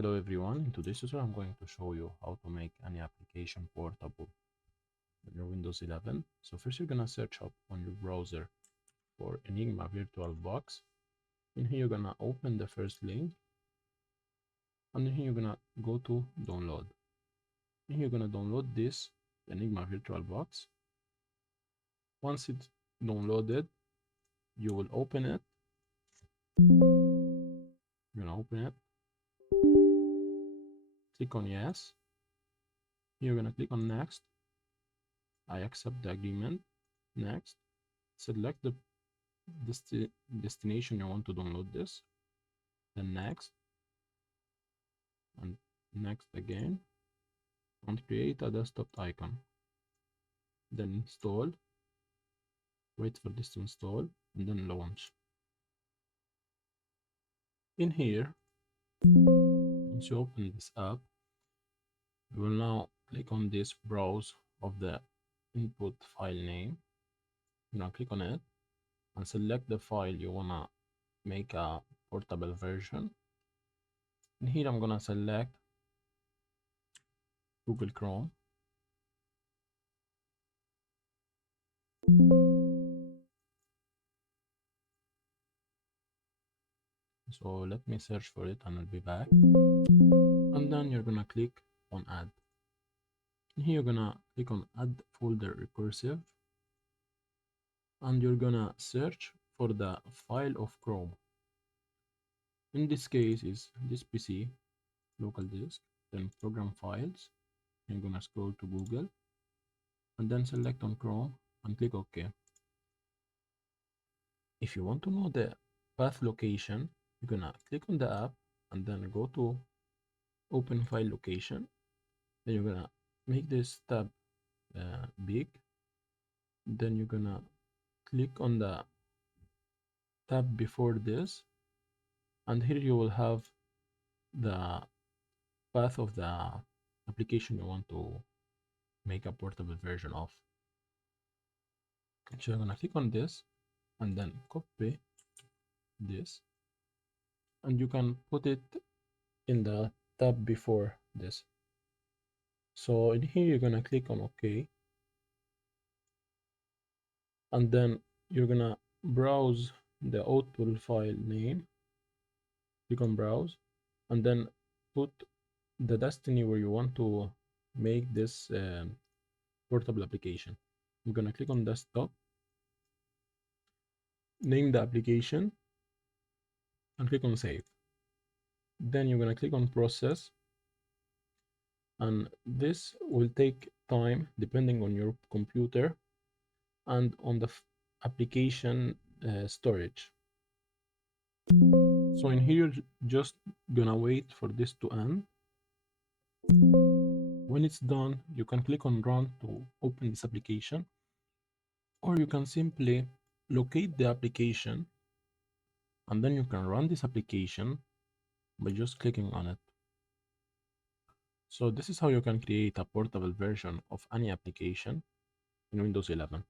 Hello everyone, in today's tutorial I'm going to show you how to make any application portable on your Windows 11. So first you're gonna search up on your browser for Enigma VirtualBox. In here you're gonna open the first link, and in here you're gonna go to download. In here you're gonna download this Enigma VirtualBox. Once it's downloaded, you will open it. You're gonna open it, click on yes. You're gonna click on next. I accept the agreement. Next, select the destination you want to download this, then next, and next again, and create a desktop icon, then install, wait for this to install, and then launch. In here, once you open this app, you will now click on this browse of the input file name. You now click on it and select the file you wanna make a portable version. In here I'm gonna select Google Chrome. So let me search for it and I'll be back. And then you're gonna click on add. And here you're gonna click on add folder recursive, and you're gonna search for the file of Chrome. In this case is this PC, local disk, then program files. You're gonna scroll to Google and then select on Chrome and click OK. If you want to know the path location, you're gonna click on the app and then go to open file location. Then you're gonna make this tab big. Then you're gonna click on the tab before this, and here you will have the path of the application you want to make a portable version of. So you're gonna click on this and then copy this, and you can put it in the tab before this. So in here you're gonna click on OK, and then you're gonna browse the output file name. Click on browse and then put the destiny where you want to make this portable application. I'm gonna click on desktop, name the application, and click on save. Then you're gonna click on process, and this will take time depending on your computer and on the application storage. So in here, just gonna wait for this to end. When it's done, you can click on run to open this application, or you can simply locate the application and then you can run this application by just clicking on it. So this is how you can create a portable version of any application in Windows 11.